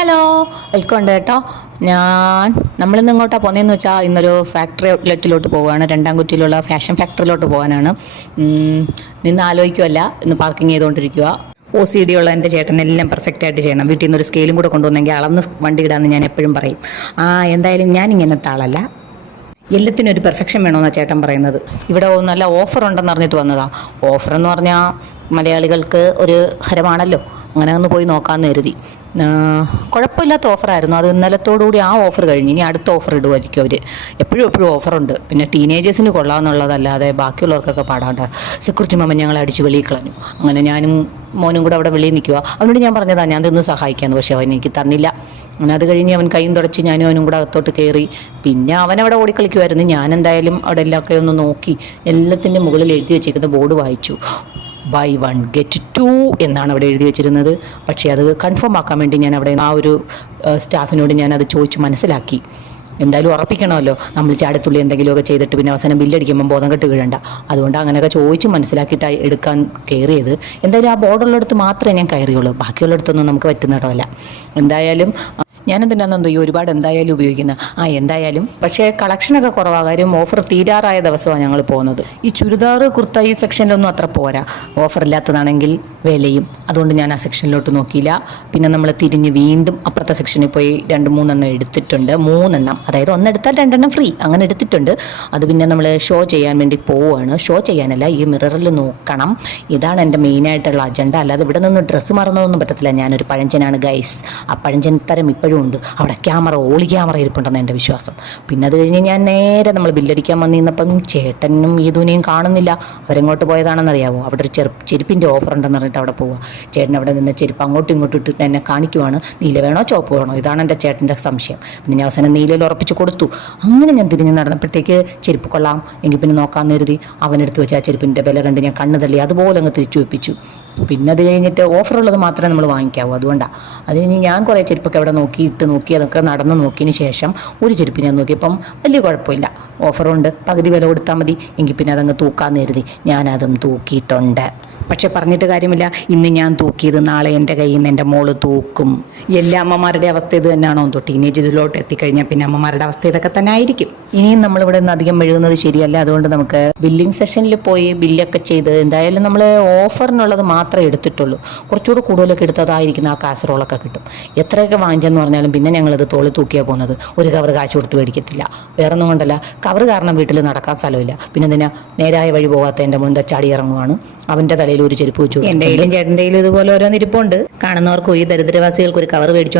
Hello, welcome ഉണ്ട് കേട്ടോ. നമ്മളിന്ന് ഇങ്ങോട്ടാണ് പോകുന്നതെന്ന് വെച്ചാൽ ഇന്നൊരു ഫാക്ടറി ഔട്ട്ലെറ്റിലോട്ട് പോവുകയാണ്. രണ്ടാംകുറ്റിയിലുള്ള ഫാഷൻ ഫാക്ടറിയിലോട്ട് പോകാനാണ്. നിന്ന് ആലോചിക്കുമല്ല, ഇന്ന് പാർക്കിംഗ് ചെയ്തുകൊണ്ടിരിക്കുക. OCD ഉള്ള എൻ്റെ ചേട്ടനെല്ലാം പെർഫെക്റ്റ് ആയിട്ട് ചെയ്യണം. വീട്ടിൽ നിന്ന് ഒരു സ്കെയിലും കൂടെ കൊണ്ടുവന്നെങ്കിൽ അളന്ന് വണ്ടി ഇടാമെന്ന് ഞാൻ എപ്പോഴും പറയും. എന്തായാലും ഞാൻ ഇങ്ങനത്തെ ആളല്ല, എല്ലാത്തിനും ഒരു പെർഫെക്ഷൻ വേണമെന്നാണ് ചേട്ടൻ പറയുന്നത്. ഇവിടെ നല്ല ഓഫർ ഉണ്ടെന്ന് അറിഞ്ഞിട്ട് വന്നതാണ്. ഓഫർ എന്ന് പറഞ്ഞാൽ മലയാളികൾക്ക് ഒരു ഹരമാണല്ലോ, അങ്ങനെ ഒന്ന് പോയി നോക്കാമെന്ന് കരുതി. കുഴപ്പമില്ലാത്ത ഓഫറായിരുന്നു. അത് ഇന്നലത്തോടുകൂടി ആ ഓഫർ കഴിഞ്ഞ് ഇനി അടുത്ത ഓഫർ ഇടുമായിരിക്കും അവർ. എപ്പോഴും ഓഫറുണ്ട്. പിന്നെ ടീനേജേഴ്സിന് കൊള്ളാമെന്നുള്ളതല്ലാതെ ബാക്കിയുള്ളവർക്കൊക്കെ പാടാണ്ട്. സെക്യൂരിറ്റി മാമൻ ഞങ്ങളെ അടിച്ച് വെളിയിൽ കളഞ്ഞു. അങ്ങനെ ഞാനും മോനും കൂടെ അവിടെ വെളിയിൽ നിൽക്കുക. അവനോട് ഞാൻ പറഞ്ഞതാണ് ഞാൻ തിന്ന് സഹായിക്കാമെന്ന്, പക്ഷേ അവൻ എനിക്ക് തന്നില്ല. അങ്ങനെ അത് കഴിഞ്ഞ് അവൻ കൈയും തുടച്ച് ഞാനും അവനും കൂടെ അകത്തോട്ട് കയറി. പിന്നെ അവനവിടെ ഓടിക്കളിക്കുമായിരുന്നു. ഞാൻ എന്തായാലും അവിടെ എല്ലാമൊക്കെ ഒന്ന് നോക്കി. എല്ലാത്തിൻ്റെ മുകളിൽ എഴുതി വെച്ചിരിക്കുന്ന ബോർഡ് വായിച്ചു. ബൈ 1 get 2 എന്നാണ് അവിടെ എഴുതി വെച്ചിരുന്നത്. പക്ഷേ അത് കൺഫേം ആക്കാൻ വേണ്ടി ഞാൻ അവിടെ ആ ഒരു സ്റ്റാഫിനോട് ഞാനത് ചോദിച്ച് മനസ്സിലാക്കി. എന്തായാലും ഉറപ്പിക്കണമല്ലോ, നമ്മൾ ചാടത്തുള്ളി എന്തെങ്കിലുമൊക്കെ ചെയ്തിട്ട് പിന്നെ അവസാനം ബില്ലടിക്കുമ്പോൾ ബോധം കെട്ട് വീഴണ്ട. അതുകൊണ്ട് അങ്ങനെയൊക്കെ ചോദിച്ച് മനസ്സിലാക്കിയിട്ടാണ് എടുക്കാൻ കയറിയത്. എന്തായാലും ആ ബോർഡുള്ളിടത്ത് മാത്രമേ ഞാൻ കയറിയുള്ളൂ, ബാക്കിയുള്ളിടത്തൊന്നും നമുക്ക് പറ്റുന്നിടമല്ല. എന്തായാലും ഞാനെന്തിനാണെന്നോ ഒരുപാട് എന്തായാലും ഉപയോഗിക്കുന്നത്. എന്തായാലും പക്ഷേ കളക്ഷനൊക്കെ കുറവാണ്. കാര്യം ഓഫർ തീരാറായ ദിവസമാണ് ഞങ്ങൾ പോകുന്നത്. ഈ ചുരിദാർ കുർത്ത ഈ സെക്ഷനിലൊന്നും അത്ര പോരാ. ഓഫർ ഇല്ലാത്തതാണെങ്കിൽ വിലയും. അതുകൊണ്ട് ഞാൻ ആ സെക്ഷനിലോട്ട് നോക്കിയില്ല. പിന്നെ നമ്മൾ തിരിഞ്ഞ് വീണ്ടും അപ്പുറത്തെ സെക്ഷനിൽ പോയി 2-3 എടുത്തിട്ടുണ്ട്. 3 അതായത് ഒന്നെടുത്താൽ 2 ഫ്രീ, അങ്ങനെ എടുത്തിട്ടുണ്ട്. അത് പിന്നെ നമ്മൾ ഷോ ചെയ്യാൻ വേണ്ടി പോവുകയാണ്. ഷോ ചെയ്യാനല്ല, ഈ മിററിൽ നോക്കണം. ഇതാണ് എൻ്റെ മെയിനായിട്ടുള്ള അജണ്ട. അല്ലാതെ ഇവിടെ നിന്ന് ഡ്രസ്സ് മാറുന്നതൊന്നും പറ്റത്തില്ല. ഞാനൊരു പഴഞ്ചനാണ് ഗൈസ്. ആ പഴഞ്ചൻ തരം ഇപ്പോഴും ഉണ്ട്. അവിടെ ഒളി ക്യാമറ ഇരിപ്പുണ്ടെന്ന് എൻ്റെ വിശ്വാസം. പിന്നെ അത് കഴിഞ്ഞ് ഞാൻ നേരെ നമ്മൾ ബില്ലടിക്കാൻ വന്നിരുന്നപ്പം ചേട്ടനും ഈദൂനെയും കാണുന്നില്ല. അവരെങ്ങോട്ട് പോയതാണെന്നറിയാമോ? അവിടെ ഒരു ചെരുപ്പിൻ്റെ ഓഫർ ഉണ്ടെന്ന് പറഞ്ഞിട്ട് അവിടെ പോവുക. ചേട്ടൻ അവിടെ നിന്ന് ചെരുപ്പ് അങ്ങോട്ടും ഇങ്ങോട്ടും ഇട്ടിട്ട് എന്നെ കാണിക്കുവാണ്. നീല വേണോ ചുവപ്പ് വേണോ? ഇതാണ് എൻ്റെ ചേട്ടൻ്റെ സംശയം. പിന്നെ ഞാൻ അവസാനം നീലയിൽ ഉറപ്പിച്ച് കൊടുത്തു. അങ്ങനെ ഞാൻ തിരിഞ്ഞ് നടന്നപ്പോഴത്തേക്ക് ചെരുപ്പ് കൊള്ളാം എങ്കിൽ പിന്നെ നോക്കാമെന്ന് കരുതി അവനെടുത്ത് വെച്ച് ആ ചെരുപ്പിൻ്റെ വില കണ്ട് ഞാൻ കണ്ണ് തള്ളി. അതുപോലെ അങ്ങ് തിരിച്ചു വെപ്പിച്ചു. പിന്നെ അത് കഴിഞ്ഞിട്ട് ഓഫറുള്ളത് മാത്രമേ നമ്മൾ വാങ്ങിക്കാവൂ. അതുകൊണ്ടാണ്. അത് കഴിഞ്ഞ് ഞാൻ കുറേ ചെരുപ്പൊക്കെ അവിടെ നോക്കി അതൊക്കെ നടന്ന് നോക്കിയതിന് ശേഷം ഒരു ചെരുപ്പ് ഞാൻ നോക്കിയപ്പം വലിയ കുഴപ്പമില്ല, ഓഫറുണ്ട്, പകുതി വില കൊടുത്താൽ മതി. എങ്കിൽ പിന്നെ അതങ്ങ് തൂക്കാമെന്ന് കരുതി ഞാനതും തൂക്കിയിട്ടുണ്ട്. പക്ഷെ പറഞ്ഞിട്ട് കാര്യമില്ല, ഇന്ന് ഞാൻ തൂക്കിയത് നാളെ എൻ്റെ കയ്യിൽ നിന്ന് എൻ്റെ മോള് തൂക്കും. എല്ലാ അമ്മമാരുടെ അവസ്ഥ ഇത് തന്നെയാണോ എന്തോ? ടീനേജിലോട്ട് എത്തിക്കഴിഞ്ഞാൽ പിന്നെ അമ്മമാരുടെ അവസ്ഥ ഇതൊക്കെ തന്നെ ആയിരിക്കും. ഇനിയും നമ്മളിവിടെ നിന്ന് അധികം മെഴുകുന്നത് ശരിയല്ല. അതുകൊണ്ട് നമുക്ക് ബില്ലിംഗ് സെഷനിൽ പോയി ബില്ലൊക്കെ ചെയ്ത് എന്തായാലും നമ്മൾ ഓഫറിനുള്ളത് മാത്രമേ എടുത്തിട്ടുള്ളൂ. കുറച്ചുകൂടെ കൂടുതലൊക്കെ എടുത്തതായിരിക്കും ആ കാസറോളൊക്കെ കിട്ടും. എത്രയൊക്കെ വാങ്ങിച്ചെന്ന് പറഞ്ഞാലും പിന്നെ ഞങ്ങളത് തോളി തൂക്കിയാണ് പോകുന്നത്. ഒരു കവർ കാശ് കൊടുത്ത് മേടിക്കത്തില്ല. വേറൊന്നും കൊണ്ടല്ല, കവർ കാരണം വീട്ടിൽ നടക്കാൻ സ്ഥലമില്ല. പിന്നെ എന്തിനാ നേരായ വഴി പോകാത്ത എൻ്റെ മുൻപ് ചാടി ഇറങ്ങുവാണ്. അവൻ്റെ തലയിൽ ഒരു ചെരുപ്പ് വെച്ചു. എൻ്റെ ചേട്ടൻ്റെ ഇതുപോലെ ഓരോന്നിരിപ്പുണ്ട്. കാണുന്നവർക്കും ഈ ദരിദ്രവാസികൾക്ക് ഒരു കവർ മേടിച്ചു